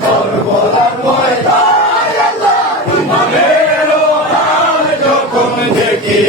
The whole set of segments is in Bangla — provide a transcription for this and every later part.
করবলার ময়দান আল্লাহ তোমার যখন দেখি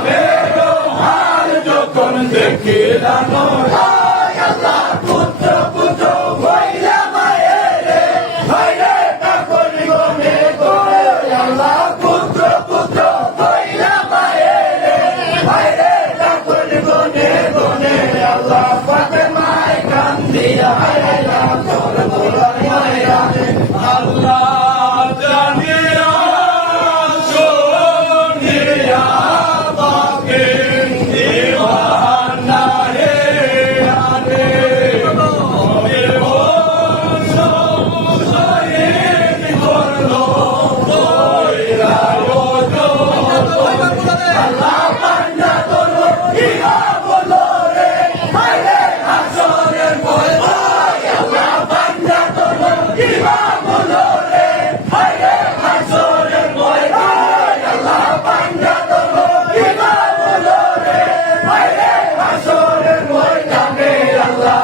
হবে তোমার যখন দেখে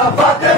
আল্লাহ